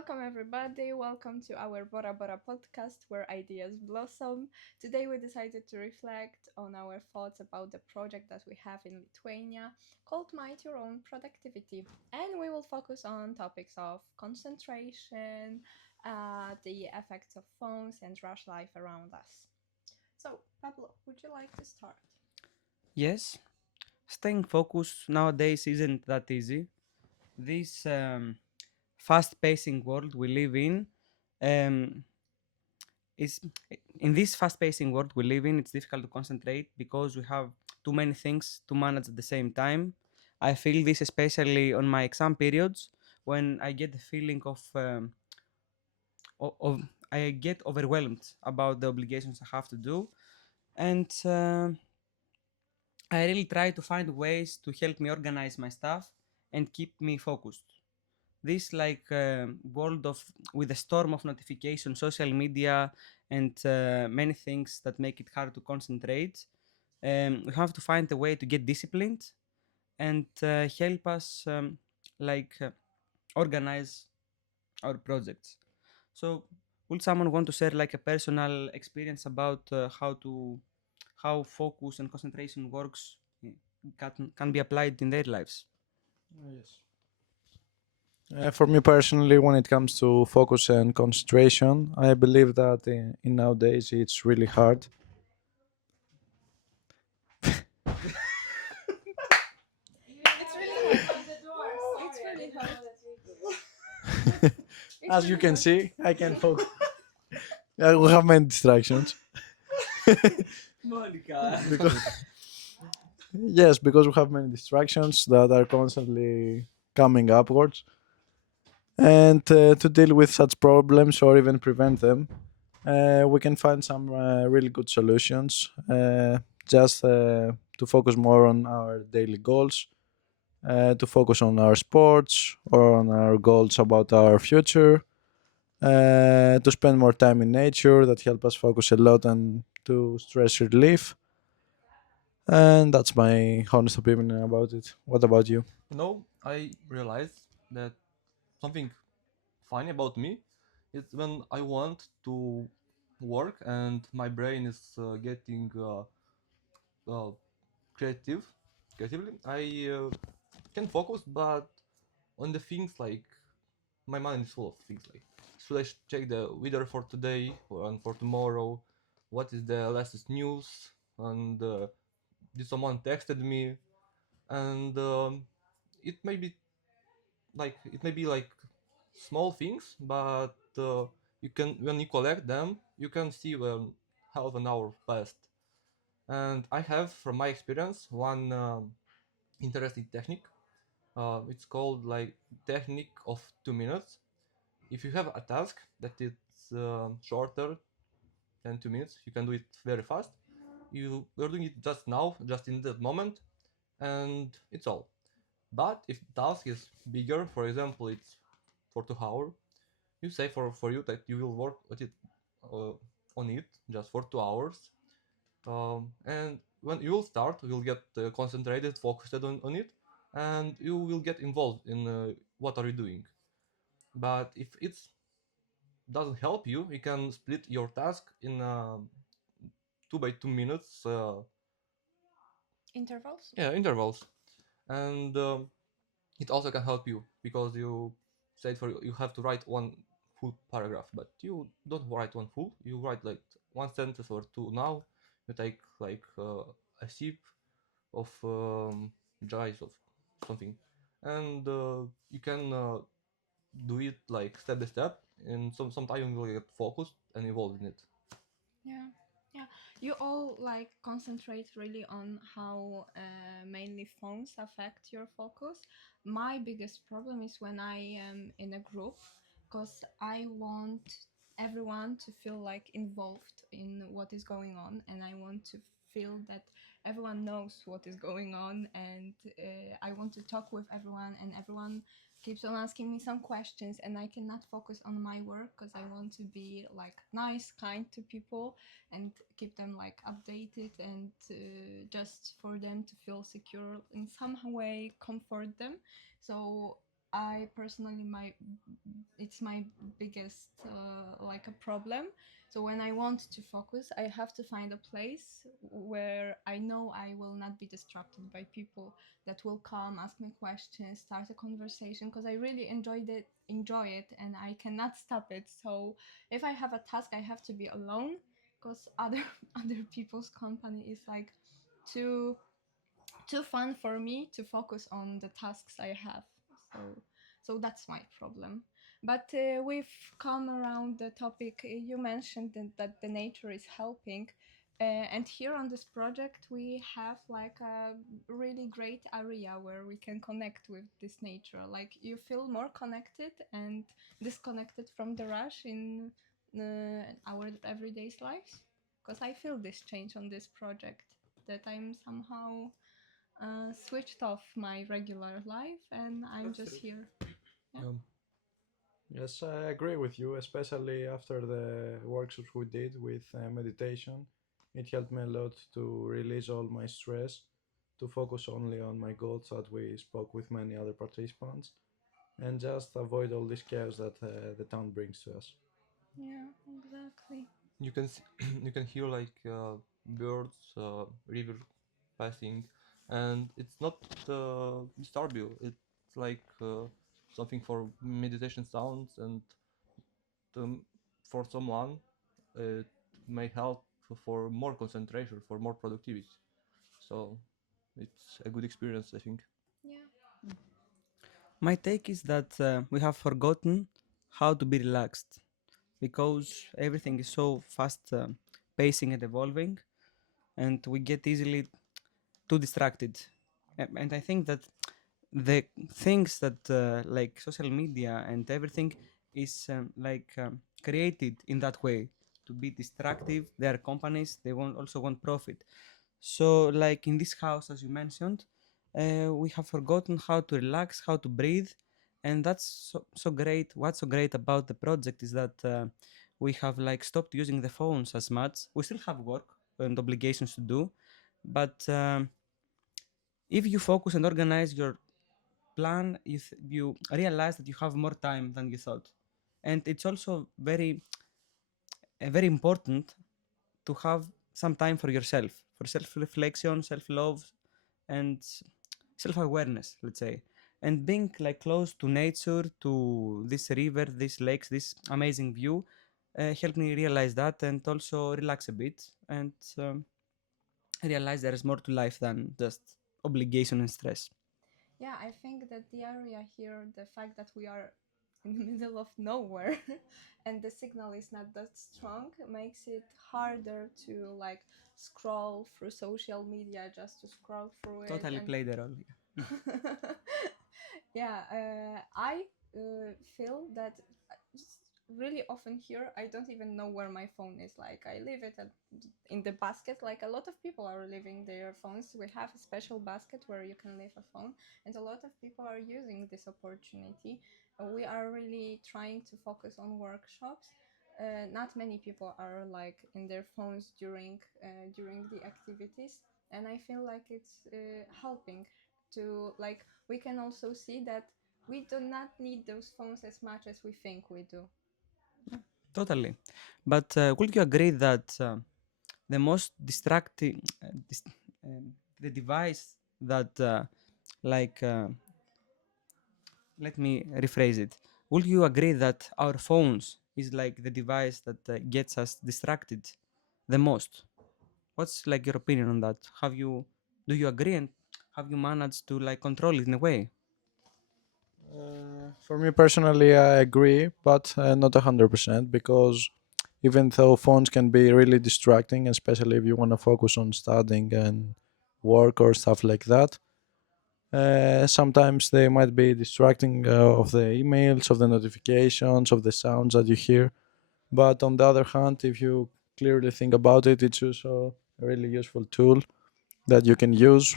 Welcome, everybody. Welcome to our Bora Bora podcast where ideas blossom. Today, we decided to reflect on our thoughts about the project that we have in Lithuania called Mind Your Own Productivity. And we will focus on topics of concentration, the effects of phones, and rush life around us. So, Pablo, would you like to start? Yes, staying focused nowadays isn't that easy. This fast-pacing world we live in um, is in this fast-pacing world we live in. It's difficult to concentrate because we have too many things to manage at the same time. I feel this especially on my exam periods when I get the feeling of I get overwhelmed about the obligations I have to do, and I really try to find ways to help me organize my stuff and keep me focused. This world of with a storm of notification, social media, and many things that make it hard to concentrate. We have to find a way to get disciplined and help us like uh, organize our projects. So, would someone want to share like a personal experience about how focus and concentration works can be applied in their lives? Yes. For me personally, when it comes to focus and concentration, I believe that in nowadays it's really hard. It's really hard. It's really hard. As you can see, I can focus. We have many distractions. Monica. Because, yes, because we have many distractions that are constantly coming upwards. And to deal with such problems or even prevent them, we can find some really good solutions. Just to focus more on our daily goals, to focus on our sports or on our goals about our future, to spend more time in nature that help us focus a lot and to stress relief. And that's my honest opinion about it. What about you? I realized that something funny about me is when I want to work and my brain is getting uh, creative, creatively. I can focus, but on the things like my mind is full of things like should I check the weather for today and for tomorrow? What is the latest news? And did someone texted me? And it may be it may be like small things, but you can when you collect them, you can see when half an hour passed. And I have, from my experience, one interesting technique. It's called like technique of 2 minutes. If you have a task that it's shorter than 2 minutes, you can do it very fast. You're doing it just now, just in that moment, and it's all. But if the task is bigger, for example, it's for 2 hours, you say for you that you will work uh, on it just for 2 hours, and when you will start, you will get concentrated, focused on it, and you will get involved in what are you doing. But if it doesn't help you, you can split your task in 2 by 2 minutes, Intervals? yeah, intervals, and it also can help you because you said for you have to write one full paragraph, but you don't write one full. You write like one sentence or two. Now you take like a sip of dry of something, and you can do it like step by step, and sometimes you will get focused and involved in it. Yeah. Yeah. You all like concentrate really on how mainly phones affect your focus. My biggest problem is when I am in a group because I want everyone to feel like involved in what is going on, and I want to feel that everyone knows what is going on, and I want to talk with everyone, and everyone keeps on asking me some questions, and I cannot focus on my work because I want to be like nice, kind to people and keep them like updated, and just for them to feel secure in some way, comfort them. So I personally it's my biggest like a problem. So when I want to focus, I have to find a place where I know I will not be distracted by people that will come, ask me questions, start a conversation, because I really enjoy it, and I cannot stop it. So if I have a task, I have to be alone, because other other people's company is like too too fun for me to focus on the tasks I have. So that's my problem. But we've come around the topic. You mentioned that the nature is helping. And here on this project, we have like a really great area where we can connect with this nature. Like you feel more connected and disconnected from the rush in our everyday lives. Because I feel this change on this project, that I'm somehow switched off my regular life and I'm just here. Yeah. Um, Yes, I agree with you, especially after the workshops we did with meditation. It helped me a lot to release all my stress, to focus only on my goals that we spoke with many other participants, and just avoid all this chaos that the town brings to us. Yeah, exactly. you can you can hear like birds, river passing, and it's not disturb you. It's like something for meditation sounds, and for someone it may help for more concentration, for more productivity. So it's a good experience, I think. Yeah. My take is that we have forgotten how to be relaxed because everything is so fast pacing and evolving, and we get easily too distracted. And I think that the things that like social media and everything is created in that way to be distractive. They are companies, they also want profit. So like in this house, as you mentioned, we have forgotten how to relax, how to breathe, and that's so great. What's so great about the project is that we have like stopped using the phones as much. We still have work and obligations to do, but if you focus and organize your plan, you realize that you have more time than you thought, and it's also very important to have some time for yourself, for self-reflection, self-love, and self-awareness, let's say, and being like close to nature, to this river, these lakes, this amazing view, helped me realize that and also relax a bit and realize there is more to life than just obligation and stress. Yeah, I think that the area here, the fact that we are in the middle of nowhere and the signal is not that strong, makes it harder to like scroll through social media just to scroll through it. Totally And play the role. yeah, I feel that just really often here I don't even know where my phone is. Like I leave it in the basket. Like a lot of people are leaving their phones. We have a special basket where you can leave a phone, and a lot of people are using this opportunity. We are really trying to focus on workshops. Not many people are like in their phones during the activities, and I feel like it's helping to like we can also see that we do not need those phones as much as we think we do. Totally. But would you agree that the most distracting, the device that, like, let me rephrase it. Would you agree that our phones is like the device that gets us distracted the most? What's like your opinion on that? Do you agree, and have you managed to like control it in a way? For me personally, I agree, but not 100% because even though phones can be really distracting, especially if you want to focus on studying and work or stuff like that, sometimes they might be distracting of the emails, of the notifications, of the sounds that you hear. But on the other hand, if you clearly think about it, it's also a really useful tool that you can use,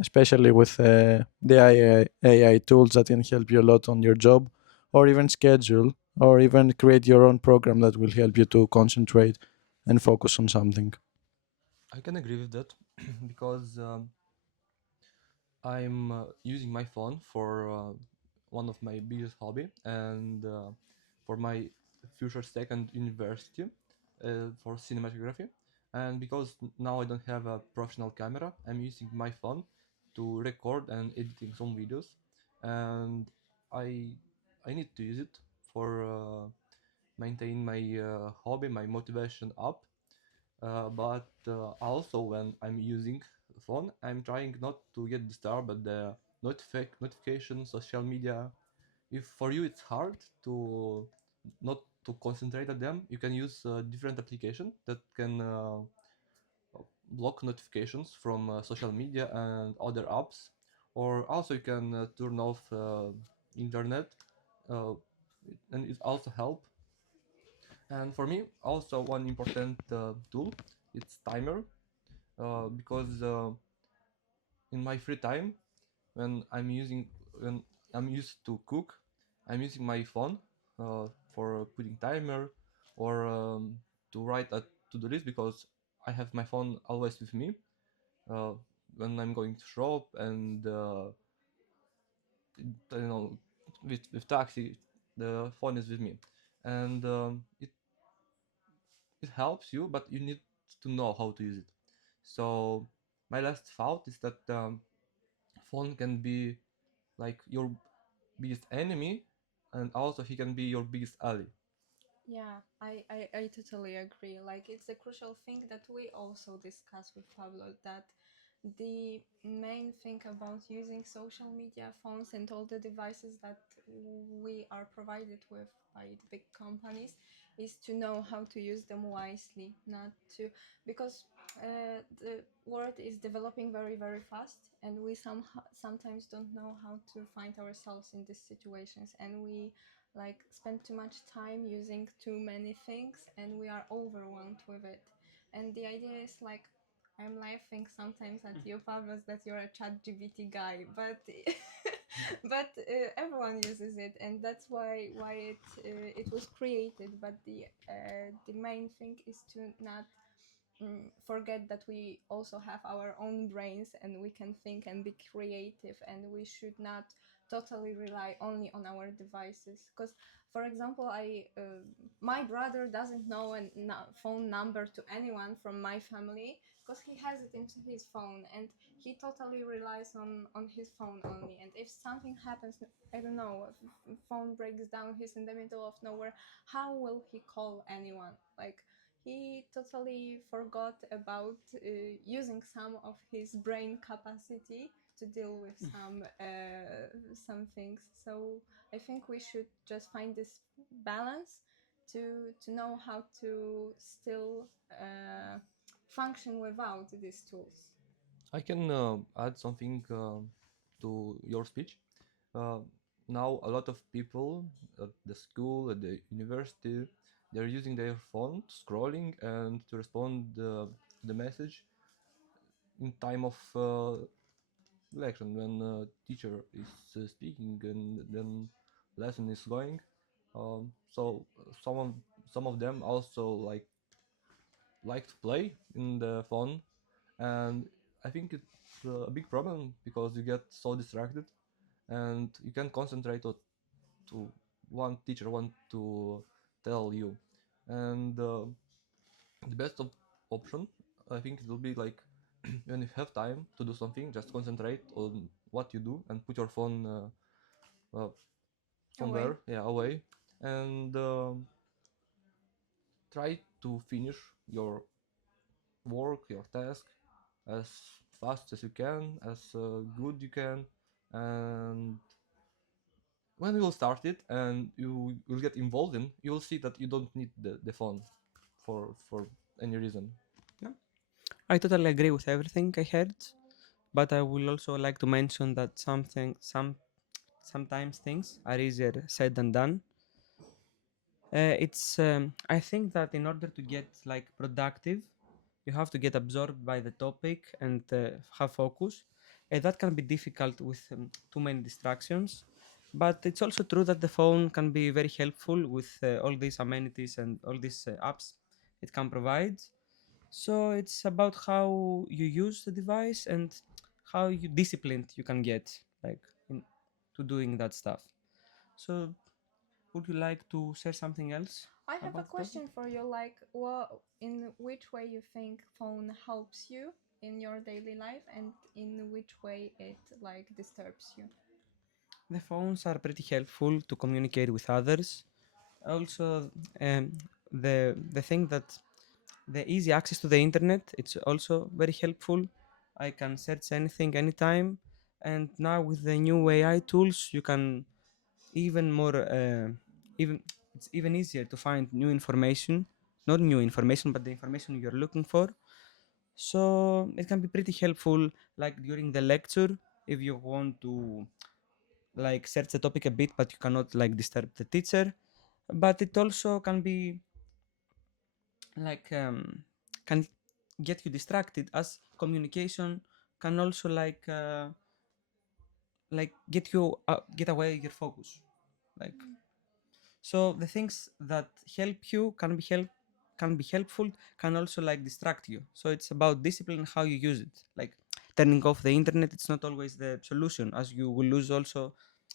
especially with the AI tools that can help you a lot on your job, or even schedule, or even create your own program that will help you to concentrate and focus on something. I can agree with that because I'm using my phone for one of my biggest hobby, and for my future second university for cinematography. And because now I don't have a professional camera, I'm using my phone to record and editing some videos, and I I need to use it for maintain my hobby, my motivation up. But also when I'm using the phone, I'm trying not to get disturbed by the notification, social media. If for you it's hard to not to concentrate on them, you can use a different application that can block notifications from social media and other apps, or also you can turn off internet, uh, and it also help. And for me, also one important tool, it's timer, because in my free time, when when I'm used to cook, I'm using my phone for putting timer, or to write a to-do list, because I have my phone always with me uh, when I'm going to shop, and you know, with taxi, the phone is with me, and it helps you, but you need to know how to use it. So my last thought is that phone can be like your biggest enemy, and also he can be your biggest ally. Yeah, I totally agree. Like, it's a crucial thing that we also discuss with Pablo, that the main thing about using social media, phones, and all the devices that we are provided with by the big companies is to know how to use them wisely, not to, because the world is developing very, very fast, and we sometimes don't know how to find ourselves in these situations, and we like spend too much time using too many things, and we are overwhelmed with it. And the idea is like, I'm laughing sometimes at you, Pavlos, that you're a chat GBT guy, but but everyone uses it, and that's why it was created. But the main thing is to not forget that we also have our own brains, and we can think and be creative, and we should not totally rely only on our devices. Because, for example, my brother doesn't know a phone number to anyone from my family, because he has it into his phone, and he totally relies on his phone only. And if something happens, I don't know, if phone breaks down, he's in the middle of nowhere, how will he call anyone? Like, he totally forgot about using some of his brain capacity to deal with some things. So I think we should just find this balance to know how to still function without these tools. I can add something to your speech. Uh, Now a lot of people at the school, at the university, they're using their phone, scrolling, and to respond to the message in time of election, when teacher is speaking and then lesson is going. So some of them also like to play in the phone, and I think it's a big problem because you get so distracted and you can concentrate on to one teacher want to tell you. And the best option, I think it will be like when you have time to do something, just concentrate on what you do and put your phone Away. somewhere, yeah, away, and try to finish your work, your task, as fast as you can, as good you can. And when you will start it and you will get involved in, you will see that you don't need the phone for any reason. Yeah. I totally agree with everything I heard, but I will also like to mention that sometimes things are easier said than done. It's I think that in order to get like productive, you have to get absorbed by the topic and have focus. That can be difficult with too many distractions, but it's also true that the phone can be very helpful with all these amenities and all these apps it can provide. So it's about how you use the device and how you disciplined you can get like to doing that stuff. So, would you like to share something else I have a about the topic? question for you. Like, what, in which way you think phone helps you in your daily life, and in which way it like disturbs you? The phones are pretty helpful to communicate with others. Also, the thing that the easy access to the internet, it's also very helpful. I can search anything anytime, and now with the new AI tools, you can even more even it's even easier to find new information, not new information, but the information you're looking for. So it can be pretty helpful, like during the lecture, if you want to like search the topic a bit, but you cannot like disturb the teacher. But it also can be like can get you distracted, as communication can also like get you get away your focus, like. So the things that help you can be helpful, can also like distract you. So it's about discipline and how you use it. Like turning off the internet, it's not always the solution, as you will lose also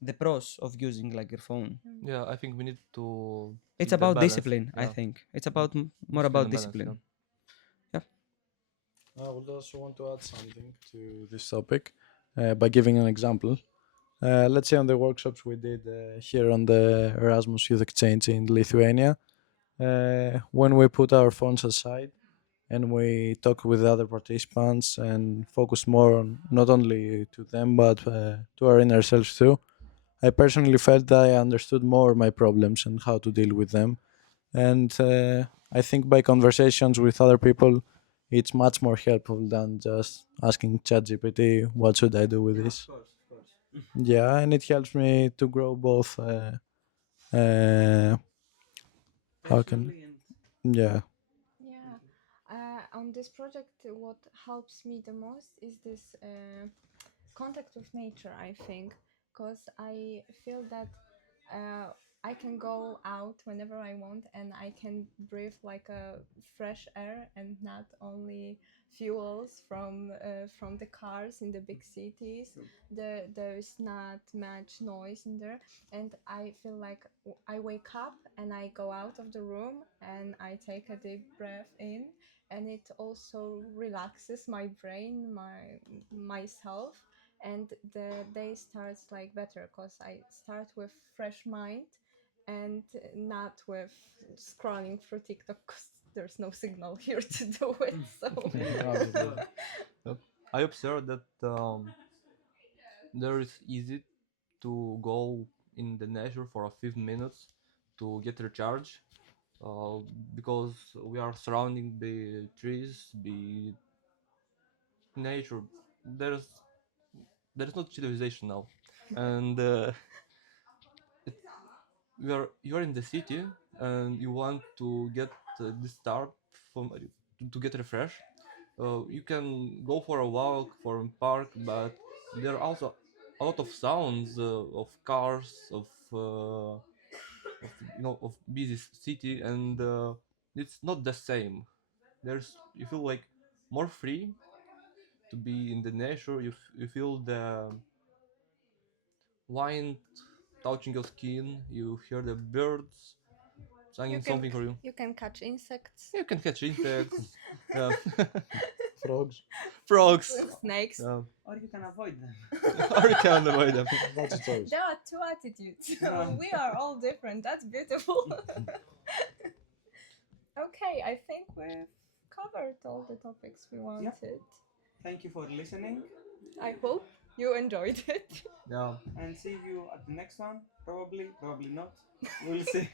the pros of using like your phone. Yeah, I think we need to It's keep the about balance. discipline, I Yeah, think. It's about more discipline about and balance. Yeah. discipline. Yeah. I would also want to add something to this topic by giving an example. Let's say on the workshops we did here on the Erasmus Youth Exchange in Lithuania, when we put our phones aside and we talk with the other participants and focus more on not only to them but to our inner selves too. I personally felt that I understood more my problems and how to deal with them. And I think by conversations with other people, it's much more helpful than just asking ChatGPT, what should I do with this? Of course. Yeah, and it helps me to grow both. Uh, how can, Personally and yeah. Yeah. On this project, what helps me the most is this contact with nature, I think, because I feel that uh, I can go out whenever I want and I can breathe like a fresh air and not only fuels from the cars in the big cities. There is not much noise in there, and I feel like I wake up and I go out of the room and I take a deep breath in, and it also relaxes my brain, myself, and the day starts like better because I start with fresh mind and not with scrolling through TikTok because there's no signal here to do it. So Yep. I observed that there is easy to go in the nature for a few minutes to get recharge, uh, because we are surrounding the trees, the nature. There's there's no civilization now, and it, you're in the city and you want to get disturbed from to get refreshed. You can go for a walk for a park, but there are also a lot of sounds of cars, of of busy city, and it's not the same. There's you feel like more free to be in the nature. You feel the wind touching your skin. You hear the birds you singing can something for you. you can catch insects, You can catch insects, yeah. Frogs. Frogs, snakes. yeah. or you can avoid them. Or you can avoid them. That's a choice. There are two attitudes. Yeah. We are all different. That's beautiful. Okay, I think we've covered all the topics we wanted. Thank you for listening, I hope you enjoyed it. Yeah. and see you at the next one. Probably not. We'll see.